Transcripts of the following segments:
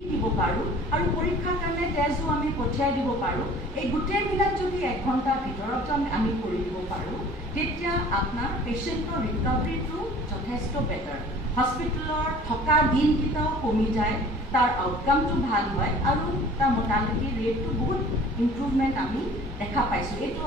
দিব পাৰোঁ আৰু পৰীক্ষাৰ কাৰণে তেজো আমি পঠিয়াই দিব পাৰোঁ। এই গোটেইবিলাক যদি 1 ঘণ্টাৰ ভিতৰত আমি কৰি দিব পাৰোঁ, তেতিয়া আপোনাৰ পেচেণ্টৰ ৰিকভাৰীটো যথেষ্ট বেটাৰ। হস্পিটেলৰ থকা দিনকেইটাও কমি যায়, তাৰ আউটকামটো ভাল হয় আৰু তাৰ মৰ্টালিটি ৰেটটো বহুত ইম্প্ৰুভমেণ্ট আমি দেখা পাইছোঁ। এইটো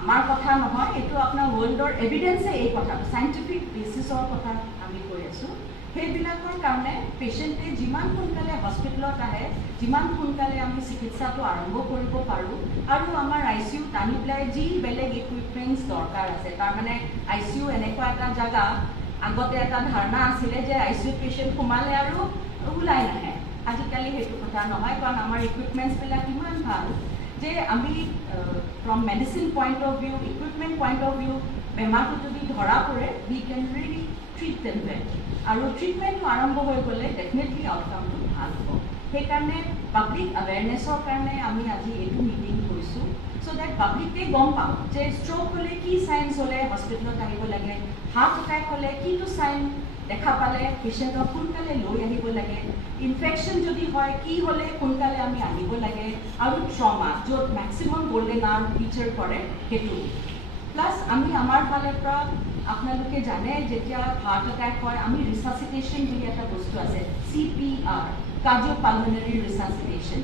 আমাৰ কথা নহয়, এইটো আপোনাৰ ৱৰ্ল্ডৰ এভিডেন্সে এই কথাটো চাইণ্টিফিক বেচিছৰ কথা আমি কৈ আছোঁ। সেইবিলাকৰ কাৰণে পেচেণ্টে যিমান সোনকালে হস্পিটেলত আহে, যিমান সোনকালে আমি চিকিৎসাটো আৰম্ভ কৰিব পাৰোঁ আৰু আমাৰ ICU টানি পেলাই যি বেলেগ ইকুইপমেণ্টছ দৰকাৰ আছে, তাৰমানে ICU এনেকুৱা এটা জেগা, আগতে এটা ধাৰণা আছিলে যে ICU পেচেণ্ট সোমালে আৰু ওলাই নাহে। আজিকালি সেইটো কথা নহয়, কাৰণ আমাৰ ইকুইপমেণ্টছবিলাক ইমান ভাল যে আমি from medicine point of view, equipment point of view, বেমাৰটো যদি ধৰা পৰে, we can really treat them well. আৰু ট্ৰিটমেণ্টটো আৰম্ভ হৈ গ'লে ডেফিনেটলি আউটকামটো ভাল হ'ব। সেইকাৰণে পাব্লিক এৱেৰনেছৰ কাৰণে আমি আজি এইটো মিটিং কৰিছোঁ, চ' ডেট পাব্লিকে গম পাওঁ যে ষ্ট্ৰ'ক হ'লে কি চাইন্স হ'লে হস্পিটেলত আহিব লাগে, হাৰ্ট এটেক হ'লে কিটো চাইন দেখা পালে পেচেণ্টক সোনকালে লৈ আহিব লাগে, ইনফেকশ্যন যদি হয় কি হ'লে সোনকালে আমি আনিব লাগে, আৰু ট্ৰমা য'ত মেক্সিমাম গল্ডেন আৱাৰ ফিচাৰ কৰে সেইটো। প্লাছ আমি আমাৰ ফালৰ পৰা আপোনালোকে জানে যেতিয়া হাৰ্ট এটেক হয় আমি ৰিচাচিটেশ্যন বুলি এটা বস্তু আছে, CPR, কাৰ্ডিঅ'পালমোনাৰী ৰিচাচিটেশ্যন।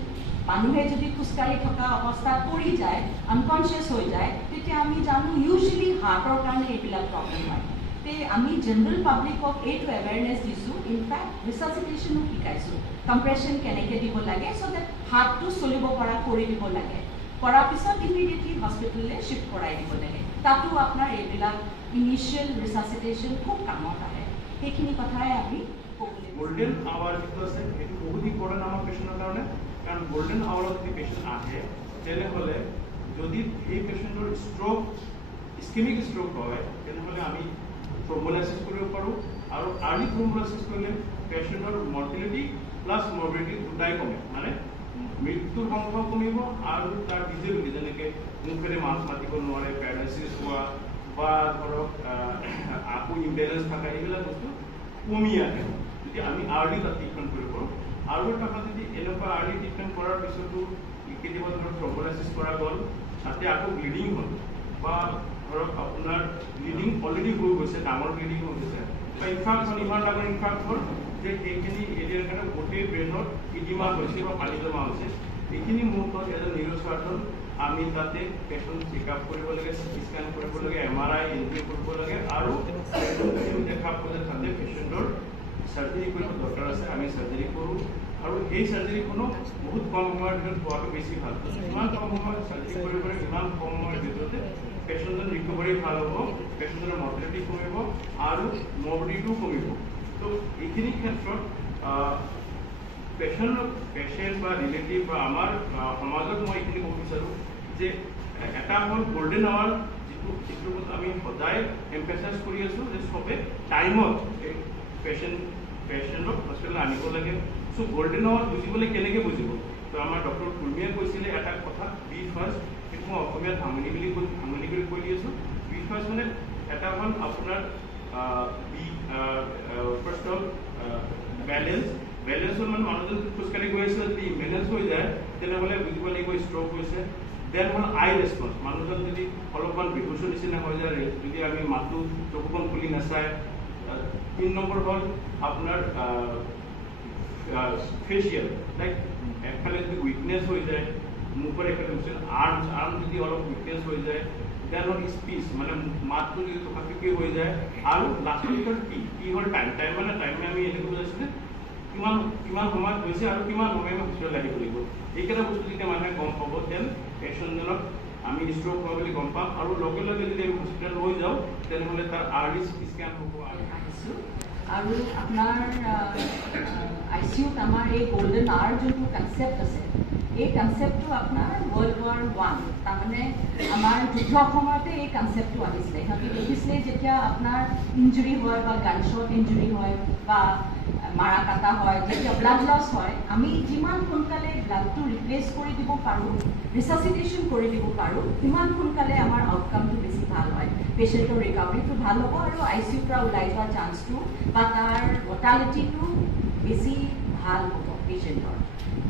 মানুহে যদি খোজকাঢ়ি থকা অৱস্থাত পৰি যায়, আনকনচিয়াছ হৈ যায়, তেতিয়া আমি জানো ইউজুৱেলি হাৰ্টৰ কাৰণে এইবিলাক প্ৰব্লেম হয়। তে আমি জেনেৰেল পাব্লিকক এইটো এৱেৰনেছ দিছোঁ, ইনফেক্ট ৰিচাচিটেশ্যনো শিকাইছোঁ, কম্প্ৰেশ্যন কেনেকৈ দিব লাগে, চ' ডেট হাৰ্টটো চলিব পৰা কৰি দিব লাগে। কৰাৰ পিছত ইমিডিয়েটলি হস্পিটেললৈ শ্বিফ্ট কৰাই দিব লাগে। তাতো আপোনাৰ এইবিলাক ইনিচিয়েল ৰিচাচিটেশ্যন খুব কামত আহে। সেইখিনি কথাই আমি ক'বলৈ গোল্ডেন আৱাৰ যিটো আছে সেইটো বহুত ইম্পৰ্টেণ্ট আমাৰ পেচেণ্টৰ কাৰণে, কাৰণ গোল্ডেন আৱাৰত যদি পেচেণ্ট আহে তেনেহ'লে যদি সেই পেচেণ্টৰ ষ্ট্ৰ'ক, ইস্কেমিক ষ্ট্ৰ'ক হয়, তেনেহ'লে আমি থ্ৰম্বোলাইচিছ কৰিব পাৰোঁ, আৰু আৰ্লি থ্ৰম্বোলাইচিছ কৰিলে পেচেণ্টৰ মৰ্টিলিটি প্লাছ মৰ্বিডিটি দুটাই কমে, মানে মৃত্যুৰ সংখ্যাও কমিব আৰু তাৰ ডিজেবিলিটি, যেনেকৈ মুখেৰে মাত মাতিব নোৱাৰে, পেৰালাইচিছ হোৱা বা ধৰক আকৌ ইম্বেলেঞ্চ থকা, এইবিলাক বস্তু কমি আহে যদি আমি আৰ্লি তাত ট্ৰিটমেণ্ট কৰিব পাৰোঁ। আৰু এটা কথা, যদি এনেকুৱা আৰ্লি ট্ৰিটমেণ্ট কৰাৰ পিছতো কেতিয়াবা ধৰক থ্ৰম্বোলাইচিছ কৰা গ'ল, তাতে আকৌ ব্লিডিং হ'ল, বা ধৰক আপোনাৰ ব্লিডিং অলৰেডি হৈ গৈছে, ডাঙৰ ব্লিডিং হৈ গৈছে, বা ইনফাৰ্কশ্যন ইমান ডাঙৰ ইনফাৰ্ক্ট হ'ল যে সেইখিনি এৰিয়াৰ কাৰণে গোটেই ব্ৰেইনত ইডিমা হৈছে বা পানী জমা হৈছে, এইখিনি মুহূৰ্তত এজন নিউৰ'চাৰ্জন আমি তাতে পেচেণ্ট চেকআপ কৰিব লাগে, CT স্কেন কৰিব লাগে, MRI এন্ট্ৰি কৰিব লাগে, আৰু দেখা পালে তাতে পেচেণ্টৰ চাৰ্জাৰী কৰিব দৰকাৰ আছে, আমি চাৰ্জাৰী কৰোঁ, আৰু সেই চাৰ্জাৰীখনো বহুত কম সময়ৰ ভিতৰত পোৱাটো বেছি ভাল। ইমান কম সময়ত চাৰ্জাৰী কৰিব পাৰে, ইমান কম সময়ৰ ভিতৰতে পেচেণ্টৰ ৰিকভাৰী ভাল হ'ব, পেচেণ্টৰ মৰ্টেলিটি কমিব আৰু মৰ্বিডিটিও কমিব। তো এইখিনি ক্ষেত্ৰত পেচেণ্ট বা ৰিলেটিভ বা আমাৰ সমাজত মই এইখিনি ক'ব বিচাৰোঁ যে এটা হ'ল গোল্ডেন আৱাৰ, যিটো আমি সদায় এম্ফেচাইজ কৰি আছোঁ যে চবে টাইমত পেচেণ্টক হস্পিটেলত আনিব লাগে। চ' গোল্ডেন আৱাৰ বুজিবলৈ কেনেকৈ বুজিব? তো আমাৰ ডক্টৰ কুৰ্মীয়ে কৈছিলে এটা কথা, বি ফাৰ্ষ্ট, সেইটো মই অসমীয়াত ভাঙনি বুলি কৈ দি আছোঁ। বি ফাৰ্ষ্ট মানে এটা হ'ল আপোনাৰ ফাৰ্ষ্ট হ'ল বেলেঞ্চ হ'ল, মানে মানুহজন খোজকাঢ়ি গৈ আছে, যদি ইম্বেলেঞ্চ হৈ যায় তেনেহ'লে বুজিব লাগিব ষ্ট্ৰ'ক হৈছে। দেন হ'ল আই ৰেছপন্স, মানুহজন যদি অলপমান বিহুচৰ নিচিনা হৈ যায়, যদি আমি মাতটো চকুখন খুলি নাচায়। 3 নম্বৰ হ'ল আপোনাৰ ফেচিয়েল, লাইক একফালে যদি উইকনেছ হৈ যায়, মুখৰ এফালে আৰ্ম যদি অলপ উইকনেছ হৈ যায়। দেন হ'ল স্পীচ, মানে মাতটো যদি টকাটকি হৈ যায়। আৰু লাষ্টত হ'ল কি হ'ল টাইম মানে আমি এনেকৈ বুজাইছোঁ কিমান সময়ত হৈছে আৰু কিমান সময় আমি হস্পিটেল আহিব লাগিব। এইকেইটা বস্তু যেতিয়া মানুহে গম পাব, দেন পেচেণ্টজনক আমি ষ্ট্ৰ'ক হোৱা বুলি গম পাম, আৰু লগে লগে যদি আমি হস্পিটেল লৈ যাওঁ তেনেহ'লে তাৰ আৰ্লি চিটি স্কেন হ'ব। আৰু আপোনাৰ ICUত আমাৰ এই গোল্ডেন আৱাৰ যোনটো কনচেপ্ট আছে, এই কনচেপ্টটো আপোনাৰ World War I, তাৰমানে আমাৰ যুদ্ধৰ সময়তে এই কনচেপ্টটো আহিছিলে। সিহঁতি দেখিছিলে যেতিয়া আপোনাৰ ইঞ্জুৰি হয় বা গানশ্বট ইঞ্জুৰি হয় বা মাৰা কাটা হয়, যেতিয়া ব্লাড লছ হয়, আমি যিমান সোনকালে ব্লাডটো ৰিপ্লেচ কৰি দিব পাৰোঁ, ৰিচাচিটেশ্যন কৰি দিব পাৰোঁ, সিমান সোনকালে আমাৰ আউটকামটো বেছি ভাল হয়, পেচেণ্টৰ ৰিকভাৰীটো ভাল হ'ব, আৰু ICUৰ পৰা ওলাই যোৱা চান্সটো বা তাৰ মৰ্টালিটিটো বেছি ভাল হ'ব। পেশেন্টৰ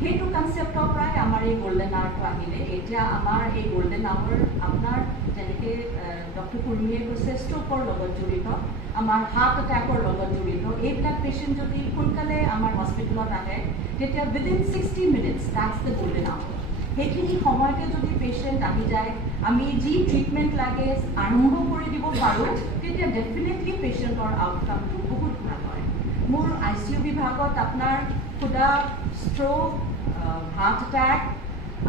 সেইটো কনসেপ্টৰ পৰাই আমাৰ এই গোল্ডেন আৱাৰটো আহিলে এতিয়া আমাৰ এই গোল্ডেন আৱাৰ আপোনাৰ যেনেকৈ ডক্টৰ কুৰ্মীয়ে কৈছে ষ্ট্ৰোকৰ লগত জড়িত আমাৰ হাৰ্ট এটেকৰ লগত জড়িত এইবিলাক পেশেন্ট যদি সোনকালে আমাৰ হস্পিটেলত আহে তেতিয়া within 60 minutes that's the golden hour সেইখিনি সময়তে যদি পেশেন্ট আহি যায় আমি যি ট্ৰিটমেণ্ট লাগে আৰম্ভ কৰি দিব পাৰোঁ তেতিয়া ডেফিনেটলি পেশেন্টৰ আউটকামটো বহুত ভাল হয় মোৰ ICU বিভাগত আপোনাৰ খুদা ষ্ট্ৰোক হাৰ্ট এটেক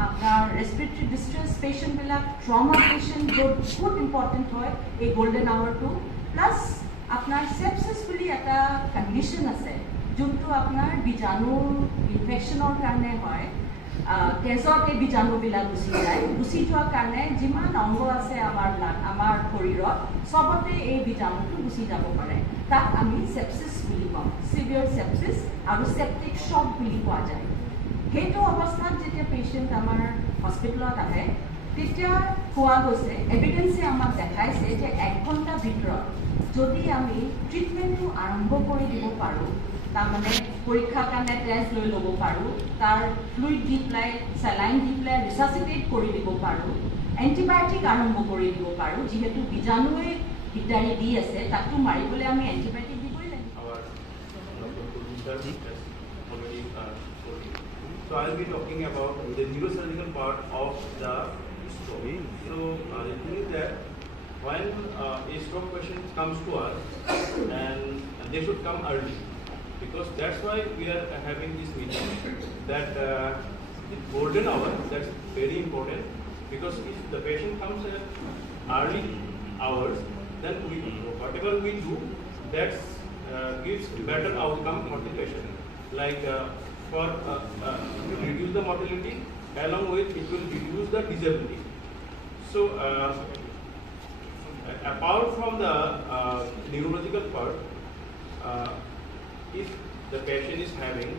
আপনাৰ ৰেসপিৰেটৰি ডিস্ট্ৰেস পেশেন্টবিলাক ট্ৰমা পেশেন্ট বহুত ইম্পৰ্টেন্ট হয় এই গোল্ডেন আৱাৰটো প্লাস আপনাৰ সেপসিস বুলি এটা কন্ডিশন আছে যোনটো আপনাৰ বীজাণু ইনফেকশনৰ কাৰণে হয় তেজত এই বীজাণুবিলাক গুচি যোৱাৰ কাৰণে যিমান অংগ আছে আমাৰ শৰীৰত সবতে এই বীজাণুটো গুচি যাব পাৰে তাক আমি সেপসিস বুলি কওঁ সিভিয়াৰ সেপসিস আৰু সেপ্টিক শক বুলি কোৱা যায় সেইটো অৱস্থাত যেতিয়া পেশেন্ট আমাৰ হস্পিটেলত আহে তেতিয়া কোৱা গৈছে এভিডেন্সে আমাক দেখাইছে যে 1 ঘণ্টা ভিতৰত যদি আমি ট্ৰিটমেণ্টটো আৰম্ভ কৰি দিব পাৰোঁ তাৰমানে পৰীক্ষাৰ কাৰণে টেষ্ট লৈ ল'ব পাৰোঁ তাৰ ফ্লুইড দি পেলাই চেলাইন দি পেলাই ৰিচাচিটেট কৰি দিব পাৰোঁ এণ্টিবায়'টিক আৰম্ভ কৰি দিব পাৰোঁ যিহেতু বীজাণুৱে দিগদাৰি দি আছে তাকটো মাৰিবলৈ আমি এণ্টিবায়'টিক দিবই লাগিব So I'll be talking about the neurosurgical part of the stroke. So the thing is that when a stroke patient comes to us, and they should come early, because that's why we are having this meeting. That the golden hour, that's very important, because if the patient comes at early hours, then whatever we do, that gives better outcome for the patient. Like for reduce the mortality, along with it will reduce the disability. So apart from the neurological part, if the patient is having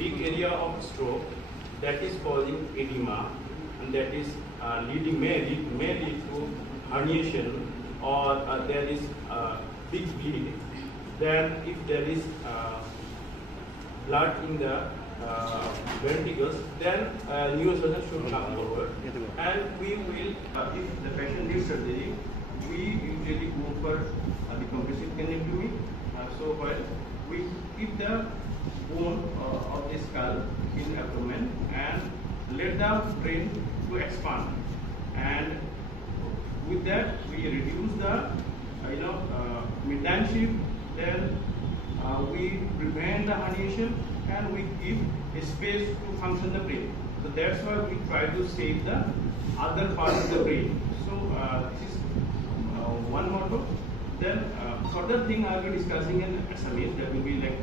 big area of stroke that is causing edema, and that is may lead to herniation, or there is big bleeding. Then if there is blood in the ventricles, then neurosurgeon should come forward, and we will, if the patient needs surgery, we usually go for the compressive craniotomy. So while we keep the bone of the skull in abdomen and let the brain to expand, and with that we reduce the midline shift. Then we prevent the herniation and we give a space to function the brain. So that's why we try to save the other part of the brain. So this is one motto. Then further thing I'll be discussing in Assamese, that will be like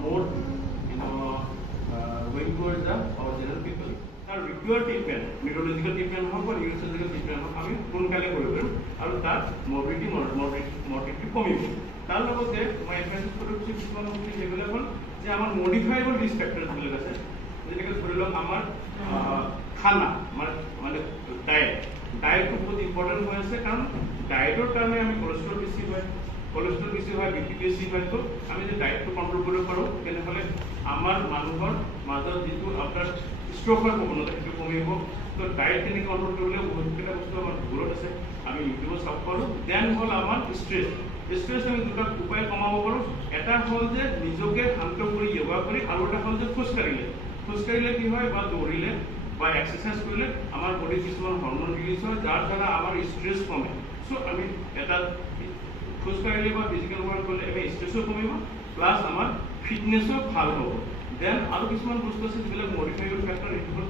more going towards the our general people. Now required treatment, neurological treatment hope or neurosurgical treatment hope, আমি সোনকালে কৰিব পাৰিম আৰু তাত মৰ্বিডিটি কমিব তাৰ লগতে মই এফাৰেঞ্চ কৰিছোঁ কিছুমান সেইবিলাক হ'ল যে আমাৰ মডিফাইবল ৰিস্ক ফেক্টৰছবিলাক আছে যেনেকৈ ধৰি লওক আমাৰ খানা মানে ডায়েটটো বহুত ইম্পৰ্টেণ্ট হৈ আছে কাৰণ ডায়েটৰ কাৰণে আমি কোলেষ্ট্ৰল বেছি হয় বিপি বেছি হয় তো আমি যদি ডায়েটটো কণ্ট্ৰল কৰিব পাৰোঁ তেনেহ'লে আমাৰ মানুহৰ মাজত যিটো আপোনাৰ ষ্ট্ৰোকৰ প্ৰৱণতা সেইটো কমিব তো ডায়েট কেনেকৈ কণ্ট্ৰল কৰিলে বহুতকেইটা বস্তু আমাৰ ভুলত আছে আমি ইউটিউবত চাব পাৰোঁ দেন হ'ল আমাৰ ষ্ট্ৰেছ আমি দুটা উপায় কমাব পাৰোঁ এটা হ'ল যে নিজকে শান্ত কৰি য়োগা কৰি আৰু এটা হ'ল যে খোজকাঢ়িলে কি হয় বা দৌৰিলে বা এক্সাৰচাইজ কৰিলে আমাৰ বডিত কিছুমান হৰমন ৰিলিজ হয় যাৰ দ্বাৰা আমাৰ ষ্ট্ৰেছ কমে চ' আমি এটা খোজকাঢ়িলে বা ফিজিকেল ৱৰ্ক কৰিলে আমি ষ্ট্ৰেছো কমিব প্লাছ আমাৰ ফিটনেছো ভাল হ'ব দেন আৰু কিছুমান বস্তু আছে যিবিলাক মডিফাইবল ফেক্টৰ সেইটো হ'ল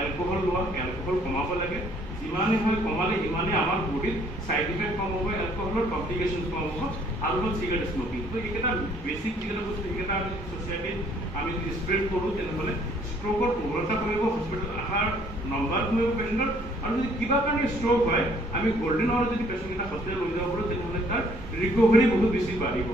এলকহল কমাব লাগে যিমানে হয় কমালে ইমানে আমাৰ বডিত সাইড ইফেক্ট কম হ'ব এলকহলৰ কমপ্লিকেশ্যনছ কম হ'ব আৰু হ'ল চিগাৰেট স্মকিং তো এইকেইটা বেছিক যিকেইটা বস্তু সেইকেইটা আমি ছ'চাইটিত আমি যদি স্প্ৰেড কৰোঁ তেনেহ'লে ষ্ট্ৰোকৰ প্ৰৱণতা কমিব হস্পিটেল অহাৰ নম্বৰ কমিব পেচেণ্টৰ আৰু যদি কিবা কাৰণে ষ্ট্ৰোক হয় আমি গোল্ডেন আৱাৰত যদি পেচেণ্টকেইটা হস্পিটেল লৈ যাব পাৰোঁ তেনেহ'লে তাৰ ৰিকভাৰী বহুত বেছি বাঢ়িব